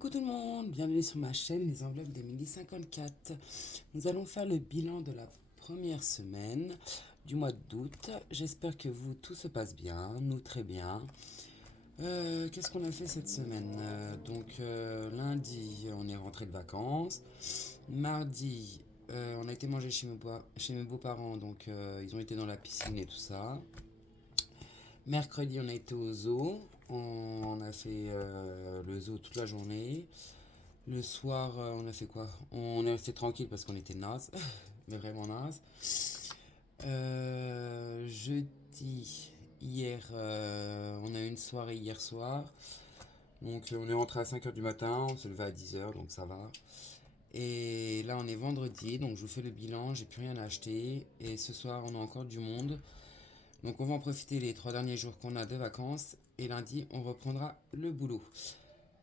Coucou tout le monde, bienvenue sur ma chaîne Les Enveloppes d'Emily 54. Nous allons faire le bilan de la première semaine du mois d'août. J'espère que vous, tout se passe bien, nous très bien. Qu'est-ce qu'on a fait cette semaine? Lundi, on est rentré de vacances. Mardi, on a été manger chez mes beaux-parents, ils ont été dans la piscine et tout ça. Mercredi, on a été au zoo. On a fait le zoo toute la journée. Le soir, on a fait quoi? On est resté tranquille parce qu'on était naze, mais vraiment naze. Jeudi, hier, on a eu une soirée hier soir. On est rentré à 5h du matin, on se levait à 10h, donc ça va. Et là, on est vendredi, donc je vous fais le bilan, j'ai plus rien à acheter. Et ce soir, on a encore du monde. Donc on va en profiter les 3 derniers jours qu'on a de vacances. Et lundi, on reprendra le boulot.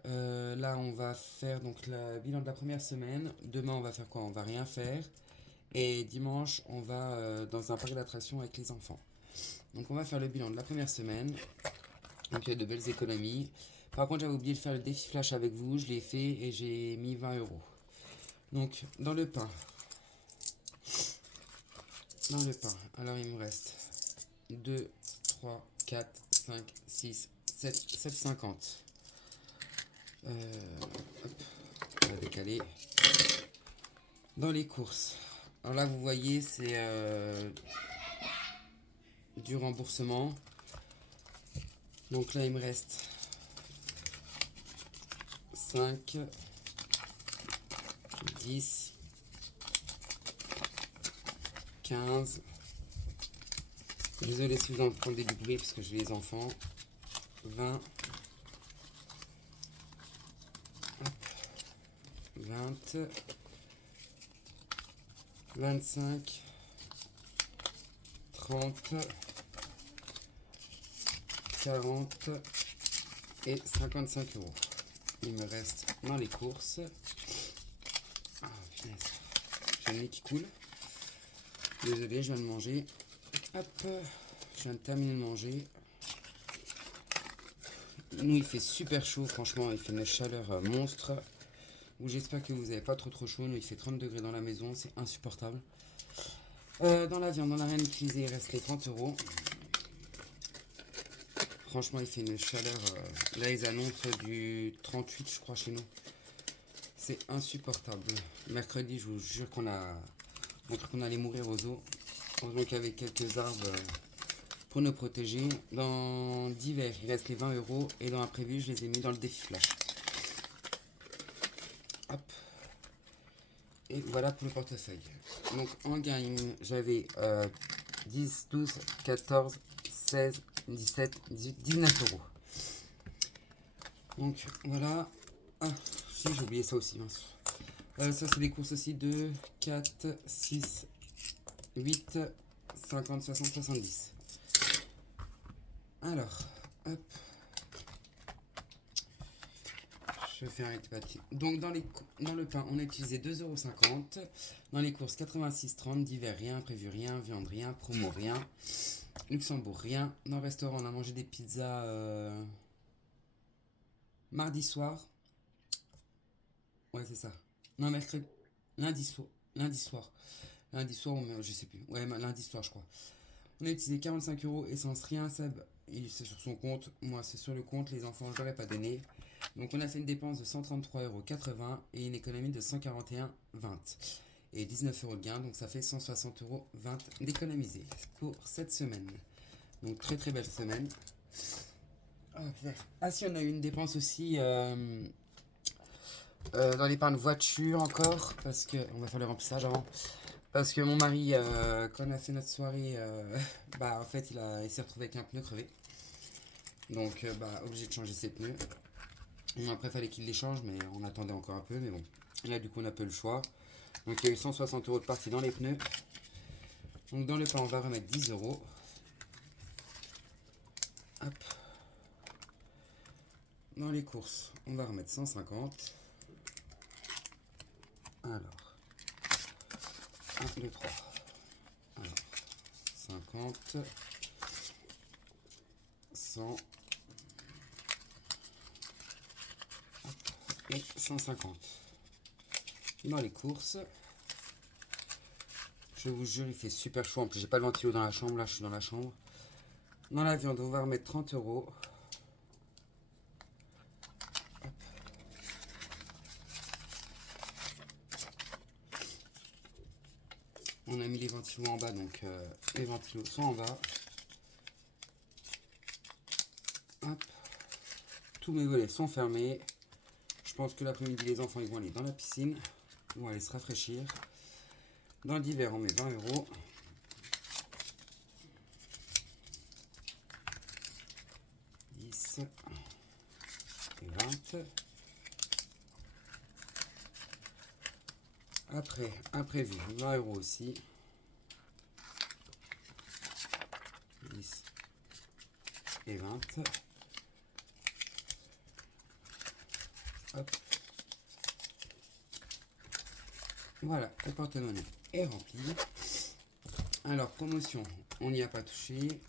Là, on va faire donc le bilan de la première semaine. Demain, on va faire quoi? On va rien faire. Et dimanche, on va dans un parc d'attractions avec les enfants. Donc, on va faire le bilan de la première semaine. Donc, il y a de belles économies. Par contre, j'avais oublié de faire le défi flash avec vous. Je l'ai fait et j'ai mis 20 euros. Donc, dans le pain. Alors, il me reste 2, 3, 4, 5, 6, 7, 7,50. Hop, on va décaler. Dans les courses. Alors là, vous voyez, c'est du remboursement. Donc là, il me reste 5, 10, 15. Désolé si vous entendez du bruit parce que j'ai les enfants. 20. 20. 25. 30. 40 et 55 euros. Il me reste dans les courses. Ah, punaise. J'ai le nez qui coule. Désolé, je viens de manger. Hop, je viens de terminer de manger. Nous, il fait super chaud, franchement, il fait une chaleur monstre. J'espère que vous n'avez pas trop chaud. Nous, il fait 30 degrés dans la maison, c'est insupportable. Dans la viande, on n'a rien utilisé, il reste les 30 euros. Franchement, il fait une chaleur. Là, ils annoncent du 38, je crois, chez nous. C'est insupportable. Mercredi, je vous jure qu'on allait mourir aux eaux. Heureusement qu'il y avait quelques arbres pour nous protéger. Dans d'hiver, il reste les 20 euros. Et dans imprévu, je les ai mis dans le défi flash. Hop. Et voilà pour le portefeuille. Donc, en gain, j'avais 10, 12, 14, 16, 17, 18, 19 euros. Donc voilà. Ah, si, j'ai oublié ça aussi, mince. Ça, c'est des courses aussi de 4, 6, 8, 50, 60, 70. Alors, hop. Je vais faire un récapitulatif. Donc, dans le pain, on a utilisé 2,50 €. Dans les courses, 86,30. Divers, rien. Prévu, rien. Viande, rien. Promo, rien. Luxembourg, rien. Dans le restaurant, on a mangé des pizzas mardi soir. Ouais, c'est ça. Non, mercredi. Lundi soir. Lundi soir. Lundi soir, je sais plus. Ouais, lundi soir, je crois. On a utilisé 45 euros, essence, rien. Seb, c'est sur son compte. Moi, c'est sur le compte. Les enfants, je leur ai pas donné. Donc, on a fait une dépense de 133,80 € et une économie de 141,20 €. Et 19 euros de gain, donc ça fait 160,20 € d'économiser pour cette semaine. Donc, très très belle semaine. Ah, si, on a eu une dépense aussi dans l'épargne voiture encore, parce que on va faire le remplissage avant. Parce que mon mari, quand on a fait notre soirée, en fait, il s'est retrouvé avec un pneu crevé. Donc, obligé de changer ses pneus. Bon, après, il fallait qu'il les change, mais on attendait encore un peu. Mais bon, là, du coup, on a peu le choix. Donc, il y a eu 160 euros de partie dans les pneus. Donc, dans le pain, on va remettre 10 euros. Hop. Dans les courses, on va remettre 150. Alors, 1, 2, 3. Alors, 50. 100. et 150. Dans les courses. Je vous jure, il fait super chaud. En plus, j'ai pas le ventilo dans la chambre. Là, je suis dans la chambre. Dans la viande, on va remettre 30 euros. On a mis les ventilos en bas, donc les ventilos sont en bas. Hop. Tous mes volets sont fermés. Je pense que l'après-midi, les enfants ils vont aller dans la piscine. Ils vont aller se rafraîchir. Dans le divers, on met 20 euros. Et 20. Après, imprévu, 20 euros aussi. 10 et 20. Hop. Voilà, le porte-monnaie est rempli. Alors, promotion, on n'y a pas touché.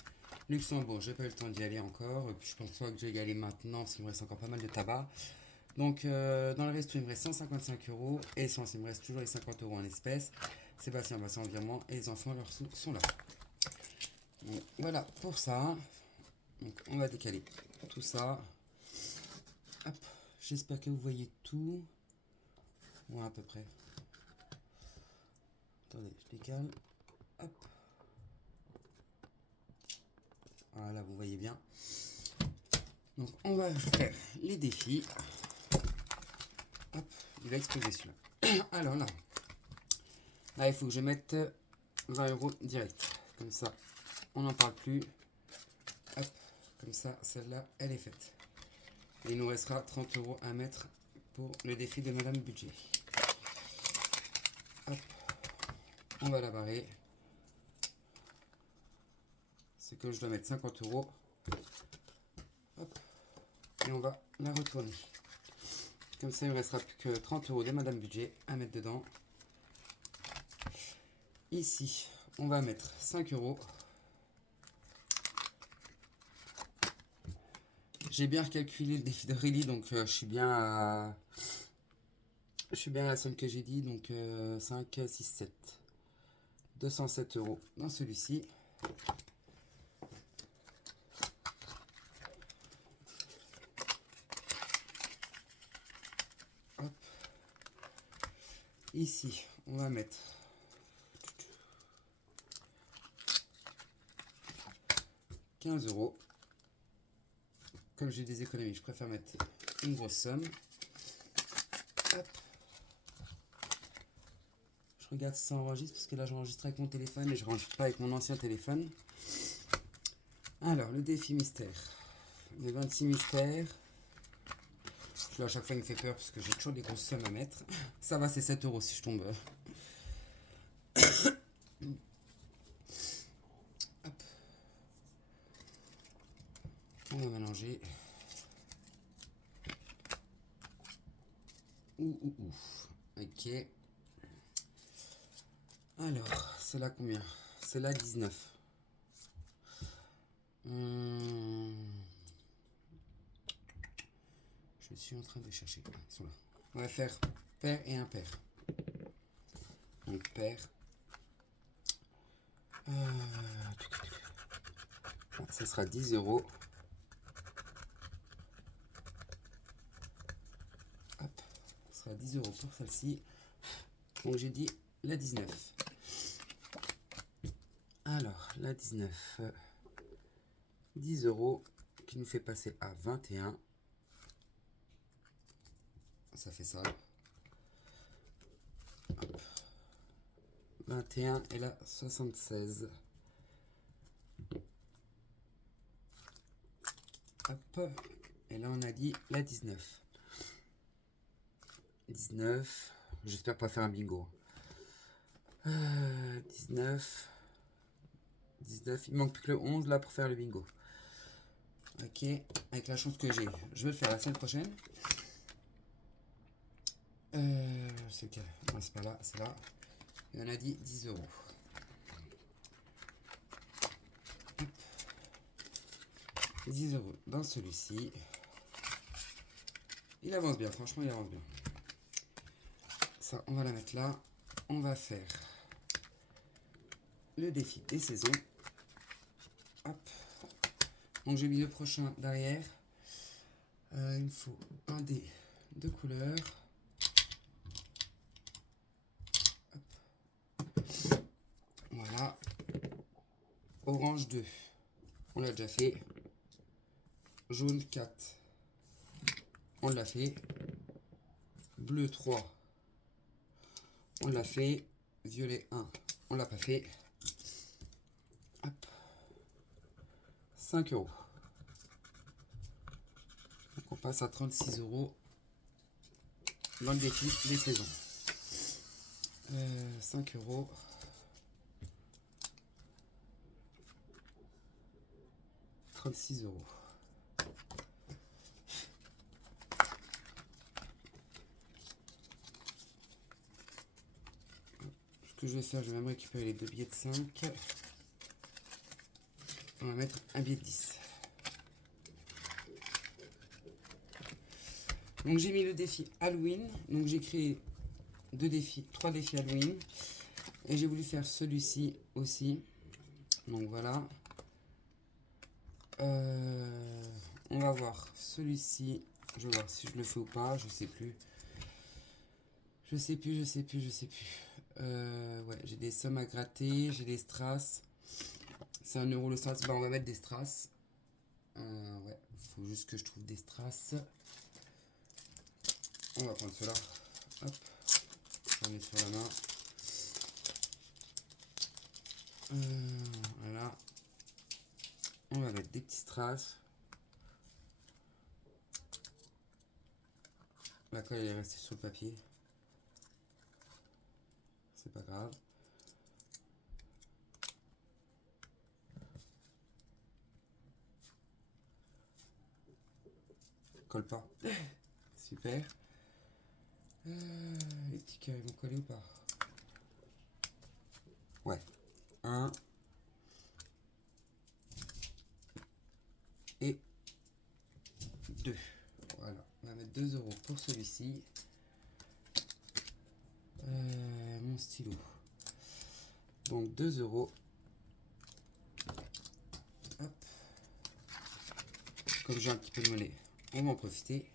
Luxembourg, j'ai pas eu le temps d'y aller encore. Puis je pense pas que je vais y aller maintenant parce qu'il me reste encore pas mal de tabac. Donc, dans le resto, il me reste 155 euros. Et essence, il me reste toujours les 50 euros en espèces. Sébastien va en virement et les enfants, leurs sous sont là. Donc, voilà pour ça. Donc, on va décaler tout ça. Hop, j'espère que vous voyez tout. Ouais, à peu près. Attendez, je décale. Hop. Voilà, vous voyez bien. Donc, on va faire les défis. Hop, il va exploser celui-là. Alors là, il faut que je mette 20 euros direct. Comme ça, on n'en parle plus. Hop, comme ça, celle-là, elle est faite. Et il nous restera 30 euros à mettre pour le défi de Madame Budget. Hop, on va la barrer. C'est que je dois mettre 50 euros. Hop, et on va la retourner. Comme ça, il ne me restera plus que 30 euros de Madame Budget à mettre dedans. Ici, on va mettre 5 euros. J'ai bien recalculé le défi de Riley, donc je suis bien à la somme que j'ai dit, donc 5, 6, 7. 207 euros dans celui-ci. Hop. Ici, on va mettre 15 euros. Comme j'ai des économies, je préfère mettre une grosse somme. Hop. Je regarde si ça enregistre parce que là j'enregistre avec mon téléphone et je n'enregistre pas avec mon ancien téléphone. Alors, le défi mystère. Les 26 mystères. Là, à chaque fois, il me fait peur parce que j'ai toujours des grosses sommes à mettre. Ça va, c'est 7 euros si je tombe. Hop. On va mélanger. Ok. Alors, c'est là combien? C'est là 19. Je suis en train de chercher. Ils sont là. On va faire paire et impair. Donc paire. Ça sera 10 euros. Hop. Ça sera 10 euros pour celle-ci. Donc j'ai dit la 19. Alors, la 19. 10 euros qui nous fait passer à 21. Ça fait ça. Hop. 21 et là 76. Hop. Et là on a dit la 19. 19. J'espère pas faire un bingo. 19. 19. Il manque plus que le 11 là pour faire le bingo. Ok. Avec la chance que j'ai, je vais le faire la semaine prochaine. C'est lequel? Non, c'est pas là, c'est là. Et on a dit 10 euros. Hop. 10 euros dans celui-ci. Il avance bien, franchement, il avance bien. Ça, on va la mettre là. On va faire le défi des saisons. Hop. Donc j'ai mis le prochain derrière. Il me faut un dé de couleur. Hop. Voilà. Orange 2. On l'a déjà fait. Jaune 4. On l'a fait. Bleu 3. On l'a fait. Violet 1. On l'a pas fait. Hop. 5 €. Donc on passe à 36 € dans le défi des saisons. 5 €. 36 €. Ce que je vais faire, je vais même récupérer les 2 billets de 5. On va mettre un billet de 10. Donc j'ai mis le défi Halloween. Donc j'ai créé 3 défis Halloween. Et j'ai voulu faire celui-ci aussi. Donc voilà. On va voir celui-ci. Je vais voir si je le fais ou pas. Je sais plus. Je sais plus. Ouais, j'ai des sommes à gratter. J'ai des strass. C'est 1 € le strass. Bah, on va mettre des strass. Ouais, faut juste que je trouve des strass. On va prendre cela. Hop. On met sur la main. Voilà. On va mettre des petits strass. La colle elle est restée sur le papier. C'est pas grave. Colle pas. Super. Les petits cœurs ils vont coller ou pas? Ouais. 1 et 2. Voilà. On va mettre 2 € pour celui-ci. Mon stylo. Donc 2 €. Hop. Comme j'ai un petit peu de monnaie, on va en profiter.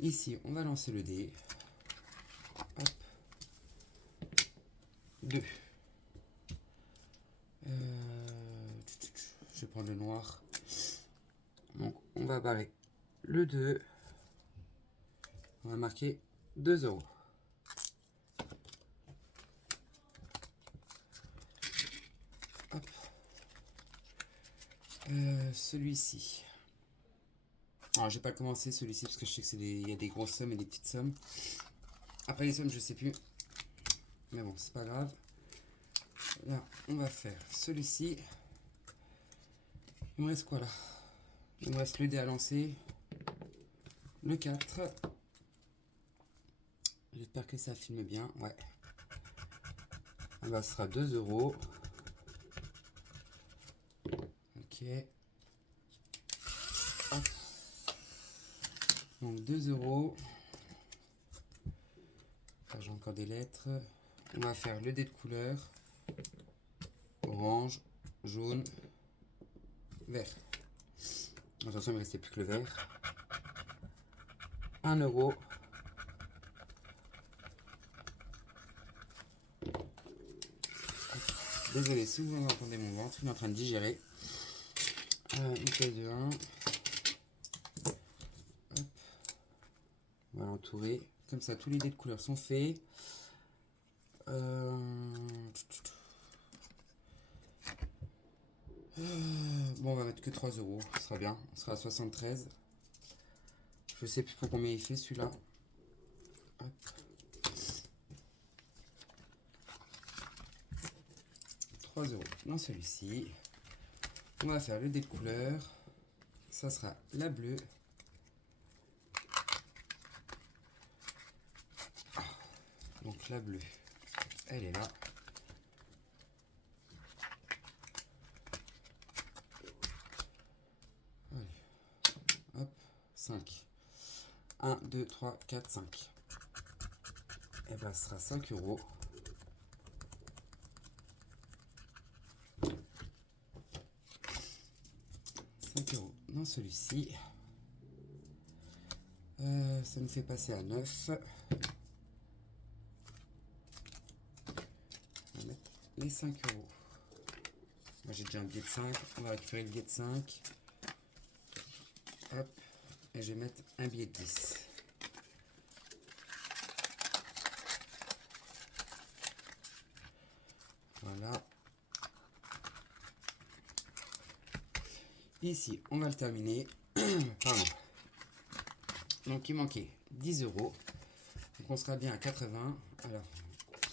Ici, on va lancer le dé. Hop. 2. Je vais prendre le noir. Donc, on va barrer le 2. On va marquer 2 €. Hop. Celui-ci. Alors, je vais pas commencer celui-ci parce que je sais que il y a des grosses sommes et des petites sommes. Après les sommes, je sais plus. Mais bon, c'est pas grave. Là, on va faire celui-ci. Il me reste quoi là? Il me reste le dé à lancer. Le 4. J'espère que ça filme bien. Ouais. Ah bah, ce sera 2 €. Ok. Hop. Donc 2 €. Là, j'ai encore des lettres. On va faire le dé de couleur. Orange, jaune, vert. Attention, il ne restait plus que le vert. 1 €. Désolé si vous entendez mon ventre, il est en train de digérer. Une pièce de 1. Hop. On va l'entourer. Comme ça, tous les dés de couleur sont faits. Bon, on va mettre que 3 €. Ce sera bien. On sera à 73. Je sais plus pour combien il fait celui-là. Hop. 3 € dans celui-ci. On va faire le dé de couleur. Ça sera la bleue. Donc la bleue, elle est là. Allez. 5. 1, 2, 3, 4, 5. Et ben, ce sera 5 euros. Dans celui-ci. Ça nous fait passer à 9. On va mettre les 5 euros. Moi j'ai déjà un billet de 5. On va récupérer le billet de 5. Hop. Et je vais mettre un billet de 10. Voilà. Ici, on va le terminer. Pardon. Donc il manquait 10 euros. Donc on sera bien à 80. Alors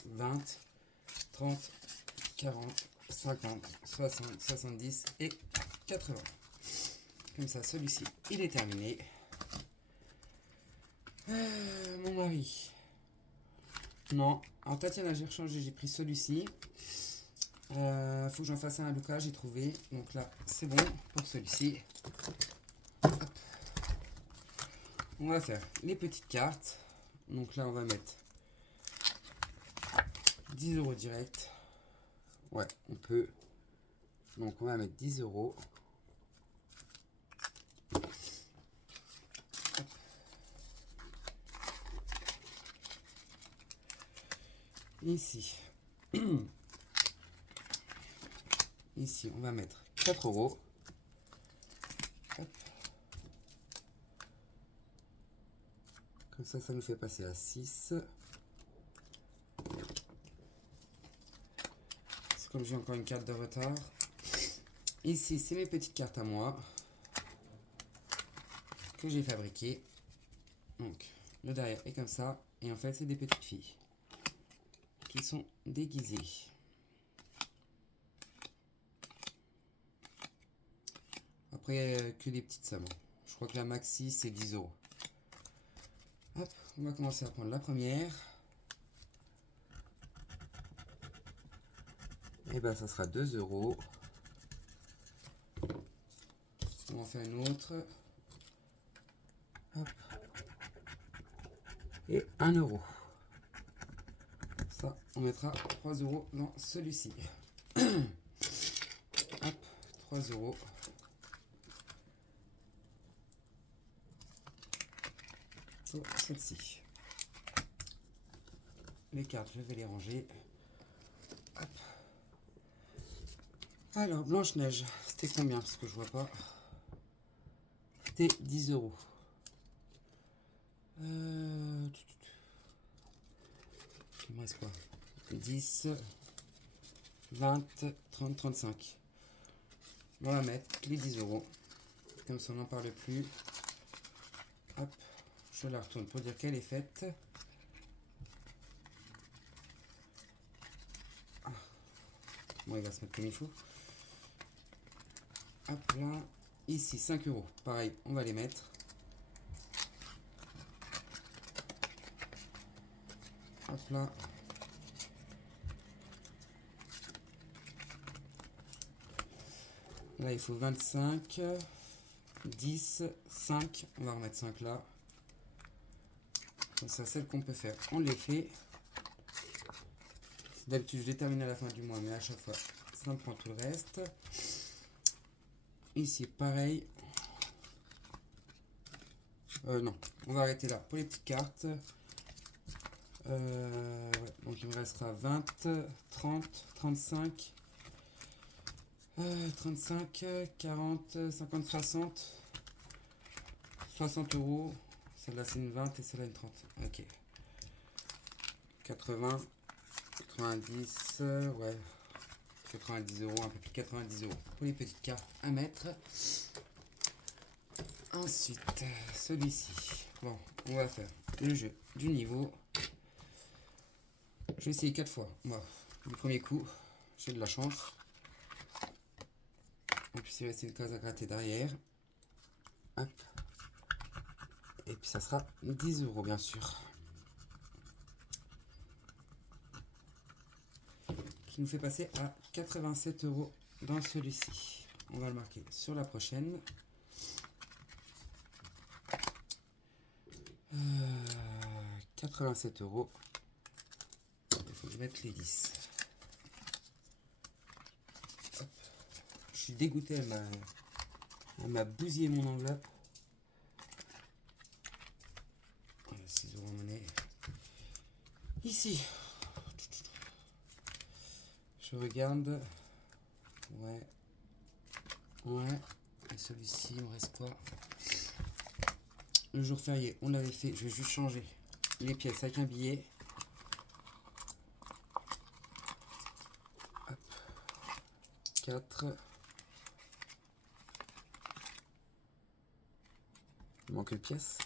20, 30, 40, 50, 60, 70 et 80. Comme ça, celui-ci, il est terminé. Mon mari. Non. Alors Tatiana, j'ai rechangé, j'ai pris celui-ci. Faut que j'en fasse un à Lucas, j'ai trouvé. Donc là, c'est bon pour celui-ci. On va faire les petites cartes. Donc là, on va mettre 10 euros direct. Ouais, on peut. Donc on va mettre 10 euros. Ici. Ici, on va mettre 4 euros. Hop. Comme ça nous fait passer à 6. C'est comme j'ai encore une carte de retard. Ici, c'est mes petites cartes à moi que j'ai fabriquées. Donc, le derrière est comme ça. Et en fait, c'est des petites filles qui sont déguisées. Après, que des petites sommes. Je crois que la maxi, c'est 10 euros. Hop, on va commencer à prendre la première. Et ben, ça sera 2 euros. On va en faire une autre. Hop. Et 1 euro. Ça, on mettra 3 euros dans celui-ci. Hop, 3 euros. Pour celle-ci. Les cartes, je vais les ranger. Hop. Alors, Blanche-Neige, c'était combien? Parce que je vois pas. C'était 10 euros. Il me reste quoi? 10, 20, 30, 35. On va mettre les 10 euros. Comme ça, on n'en parle plus. Hop, je la retourne pour dire qu'elle est faite. Ah. Bon, il va se mettre comme il faut. Hop là. Ici, 5 euros. Pareil, on va les mettre. Hop là. Là, il faut 25, 10, 5. On va remettre 5 là. Comme ça, celle qu'on peut faire, on les fait. D'habitude, je les termine à la fin du mois, mais à chaque fois, ça me prend tout le reste. Ici, pareil. Non, on va arrêter là pour les petites cartes. Ouais, donc il me restera 20, 30, 35, 35, 40, 50, 60. 60 euros. Celle-là, c'est une 20 et celle-là, une 30. Ok. 80, 90, ouais. 90 euros, un peu plus de 90 euros pour les petites cartes à mettre. Ensuite, celui-ci. Bon, on va faire le jeu du niveau. Je vais essayer 4 fois. Bon, du premier coup, j'ai de la chance. En plus, il reste une case à gratter derrière. Hop. Et puis, ça sera 10 euros, bien sûr. Qui nous fait passer à 87 euros dans celui-ci. On va le marquer sur la prochaine. 87 euros. Il faut que je mette les 10. Hop. Je suis dégoûté, elle m'a bousillé mon enveloppe. Voilà, 6 euros en monnaie. Ici, je regarde. Ouais. Ouais. Et celui-ci, il me reste quoi? Le jour férié, on l'avait fait. Je vais juste changer les pièces avec un billet. Hop. 4. Il manque une pièce.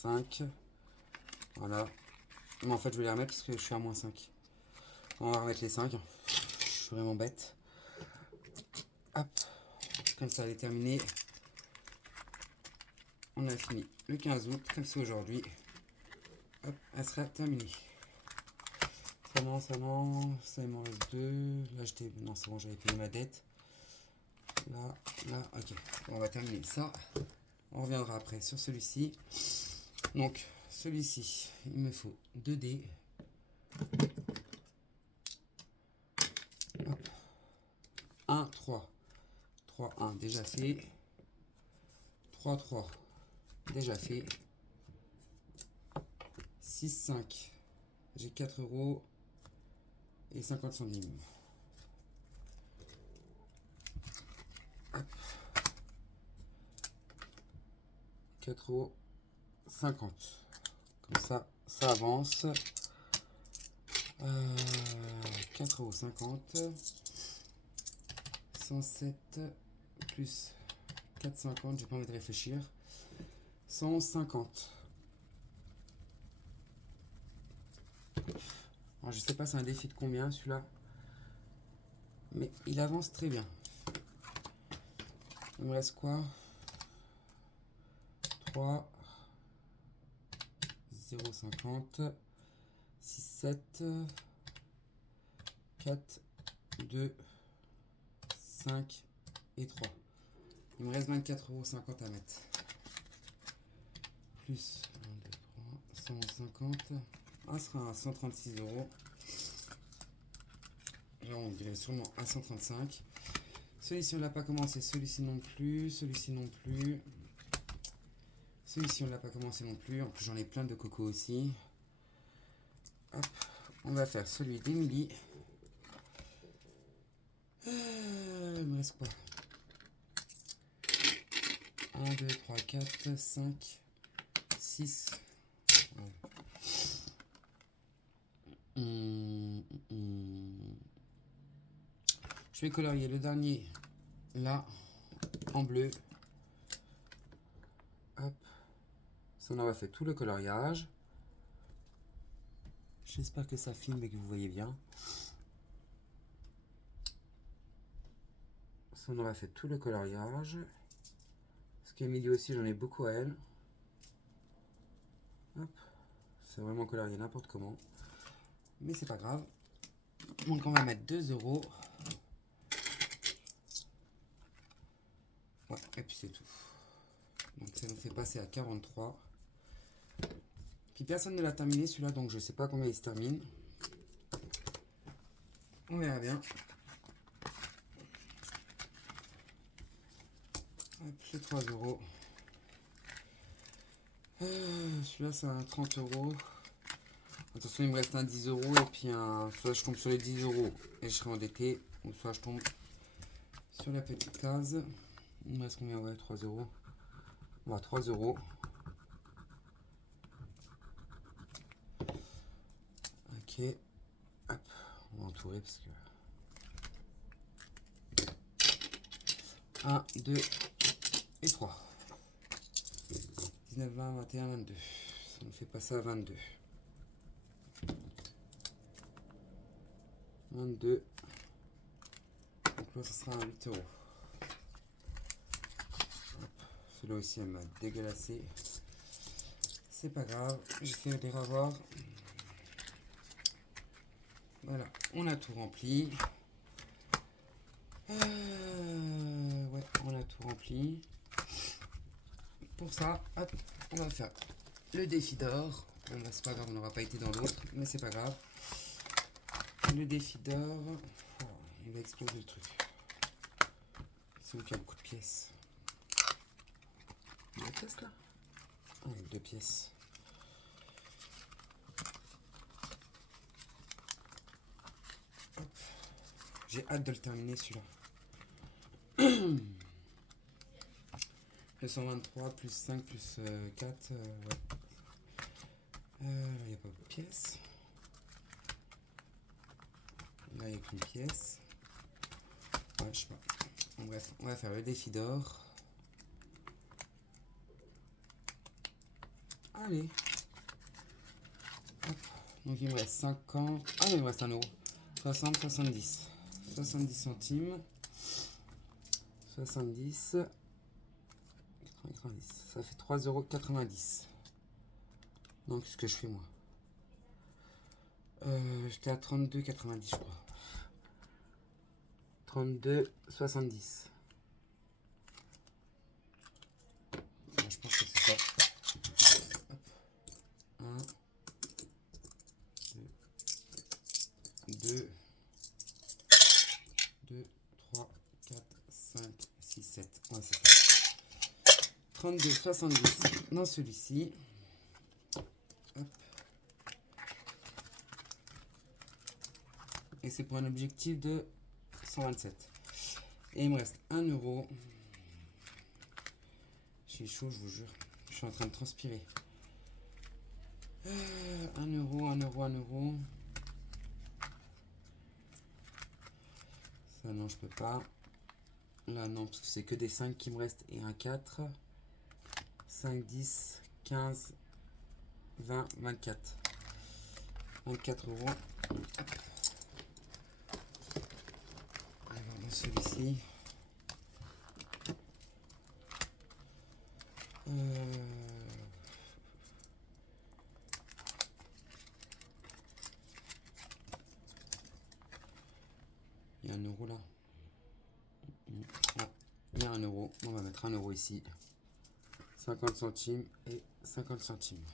5. Voilà. Mais en fait, je vais les remettre parce que je suis à moins 5. On va remettre les 5. Je suis vraiment bête. Hop. Comme ça, elle est terminée. On a fini le 15 août, comme c'est aujourd'hui. Hop, elle sera terminée. Ça, il m'en reste 2. Là, non, c'est bon, j'avais payé ma dette. Là, ok. Bon, on va terminer ça. On reviendra après sur celui-ci. Donc, celui-ci, il me faut 2 dés. Hop. 1, 3. 3, 1, déjà fait. 3, 3, déjà fait. 6, 5. J'ai 4 euros et 50 centimes. Hop. 4 euros 50. Comme ça, ça avance. 4 euros 50. 107 plus 4,50. J'ai pas envie de réfléchir. 150. Alors, je sais pas c'est un défi de combien celui-là. Mais il avance très bien. Il me reste quoi? 3, 0,50, 6, 7, 4, 2, 5 et 3. Il me reste 24,50 € à mettre. Plus 1, 2, 3, 150. Ah, ce sera à 136 €. Là, on dirait sûrement à 135. Celui-ci, on l'a pas commencé. Celui-ci non plus. Celui-ci non plus. Celui-ci, on l'a pas commencé non plus. En plus, j'en ai plein de coco aussi. Hop. On va faire celui d'Emily. Il me reste quoi? 1, 2, 3, 4, 5, 6. Ouais. Je vais colorier le dernier là en bleu. Hop. Ça, on aura fait tout le coloriage. J'espère que ça filme et que vous voyez bien. Ça, on aura fait tout le coloriage. Parce qu'Emilie aussi, j'en ai beaucoup à elle. Hop. C'est vraiment colorié n'importe comment. Mais c'est pas grave. Donc on va mettre 2 €. Ouais, et puis c'est tout. Donc ça nous fait passer à 43. Puis personne ne l'a terminé celui-là, donc je sais pas combien il se termine. On verra bien. Hop, c'est 3 €. Celui-là c'est un 30 €. Attention, il me reste un 10 € et puis soit je tombe sur les 10 € et je serai endetté, ou soit je tombe sur la petite case. Il me reste combien? Ouais, 3 €. On va 3 €. Ok. Hop. On va entourer parce que... 1, 2 et 3. 19, 20, 21, 22. Ça nous fait passer à 22. 22. Donc là, ça sera un 8 €. Celui-là aussi, elle m'a dégueulassé. C'est pas grave, j'essaie de les revoir. Voilà, on a tout rempli. Ouais, on a tout rempli. pour ça, hop, on va faire le défi d'or. Bon, bah, c'est pas grave, on n'aura pas été dans l'autre, mais c'est pas grave. Le défi d'or. Oh, il va exploser le truc. C'est où qu'il y a beaucoup de pièces? Deux pièces là? Oh, deux pièces. Hop. J'ai hâte de le terminer celui-là. Le 123 plus 5 plus 4, ouais. Il n'y a pas de pièces. Là, il n'y a qu'une pièce. Ouais, je sais pas. Bon, bref, on va faire le défi d'or. Allez. Hop. Donc, il me reste 50. Ah, mais il me reste 1 euro. 60, 70. 70 centimes. 70. 90. Ça fait 3,90 €. Donc, ce que je fais moi. J'étais à 32,90 je crois. 32,70. Je pense que c'est ça. Hop. 1, 2, 3, 4, 5, 6, 7. Ouais, c'est ça. 32,70 dans celui-ci. Et c'est pour un objectif de 127. Et il me reste 1 euro. J'ai chaud, je vous jure. Je suis en train de transpirer. 1 euro, 1 euro, 1 euro. Ça, non, je peux pas. Là, non, parce que c'est que des 5 qui me restent et un 4. 5, 10, 15, 20, 24. 24 euros. Alors, dans celui-ci. Il y a 1 euro là. Ah, il y a 1 euro. On va mettre 1 euro ici. 50 centimes et 50 centimes.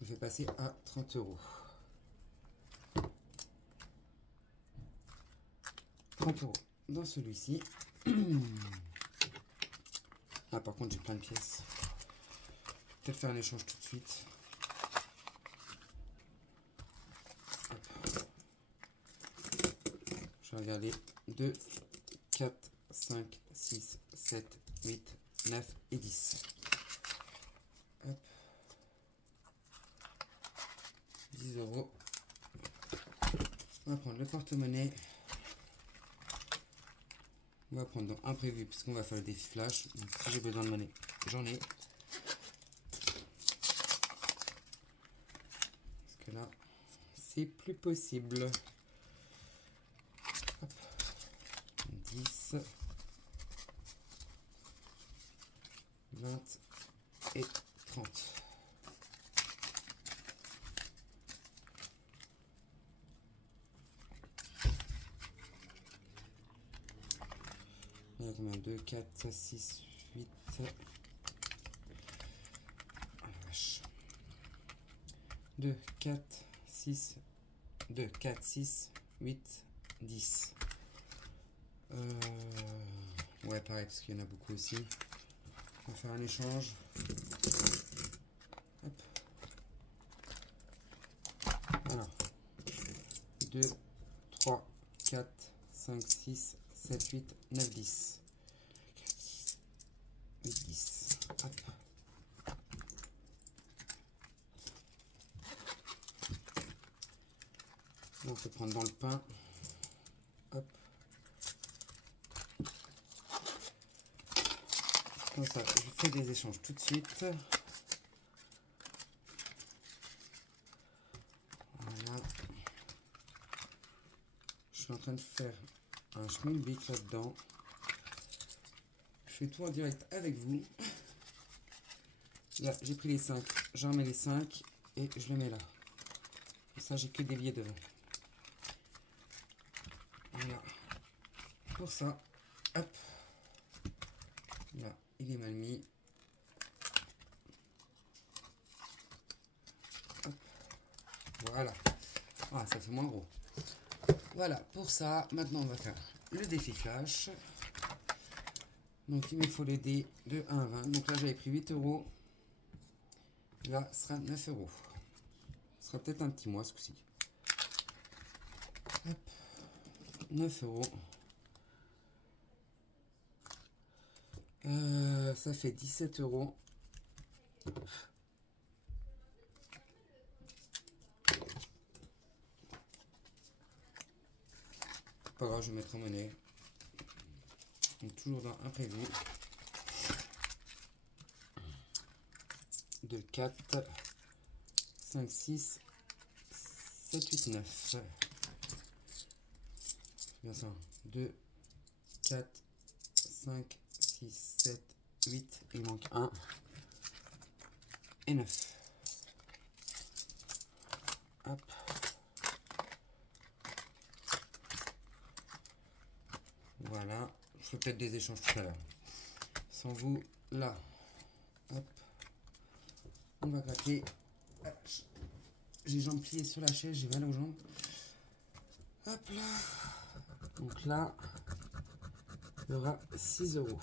Je vais passer à 30 euros. 30 euros dans celui-ci. Ah, par contre, j'ai plein de pièces. Peut-être faire un échange tout de suite. Hop. Je vais regarder 2, 4, 5, 6, 7, 8, 9 et 10. Hop. 10 euros. On va prendre le porte-monnaie. On va prendre dans imprévu puisqu'on va faire le défi flash. Donc, si j'ai besoin de monnaie, j'en ai. Parce que là, c'est plus possible. Hop. 10, 20 et 30. Il y a combien? 2, 4, 6, 8. Ah la vache. 2, 4, 6, 2, 4, 6, 8, 10. Ouais, pareil, parce qu'il y en a beaucoup aussi. On va faire un échange. Hop. Alors, 2, 3, 4, 5, 6, 7, 8, 9, 10. 8, 10. Hop. On peut prendre dans le pain. Hop. Comme ça, je fais des échanges tout de suite. Voilà. Je suis en train de faire un schmilblick là-dedans. Je fais tout en direct avec vous. Là, j'ai pris les 5. J'en mets les 5 et je le mets là. Comme ça, j'ai que des billets devant. Voilà. Pour ça, hop. Là, il est mal mis. Hop. Voilà. Ah, ça fait moins gros. Voilà, pour ça, maintenant on va faire le défi flash. Donc il me faut les dés de 1 à 20. Donc là j'avais pris 8 euros. Là ce sera 9 euros. Ce sera peut-être un petit mois ce coup-ci. 9 euros. Ça fait 17 euros. Pas grave, je vais mettre en monnaie. Donc toujours dans imprévu. De 4, 5, 6, 7, 8, 9. Bien ça. 2, 4, 5, 6, 7, 8. Il manque 1. Et 9. Hop. Voilà. Je ferai peut-être des échanges tout à l'heure. Sans vous, là. Hop. On va gratter. J'ai les jambes pliées sur la chaise, j'ai mal aux jambes. Hop là. Donc là, il y aura 6 euros.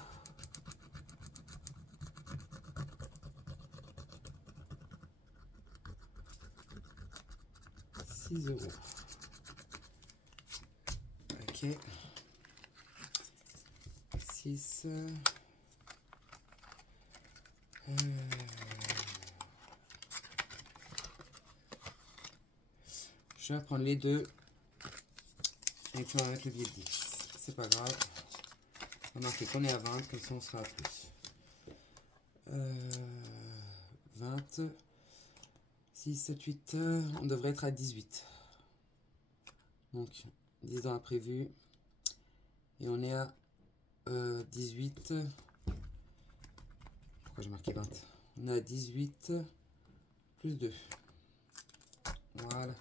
€. Ok. 6. Je vais prendre les deux. Et puis on va mettre le billet de 10. C'est pas grave. On va marquer qu'on est à 20, comme ça on sera à plus. 20. 6, 7, 8. On devrait être à 18. Donc 10 dans l'imprévu. Et on est à 18. Pourquoi j'ai marqué 20? On est à 18 plus 2. Voilà.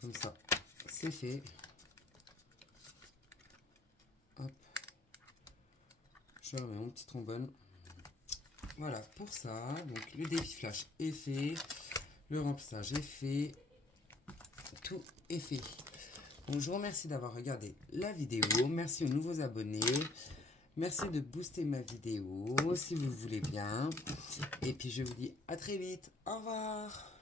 Comme ça. C'est fait. Hop. Je remets mon petit trombone. Voilà pour ça. Donc le défi flash est fait. Le remplissage est fait. Tout est fait. Donc je vous remercie d'avoir regardé la vidéo. Merci aux nouveaux abonnés. Merci de booster ma vidéo si vous le voulez bien. Et puis je vous dis à très vite. Au revoir.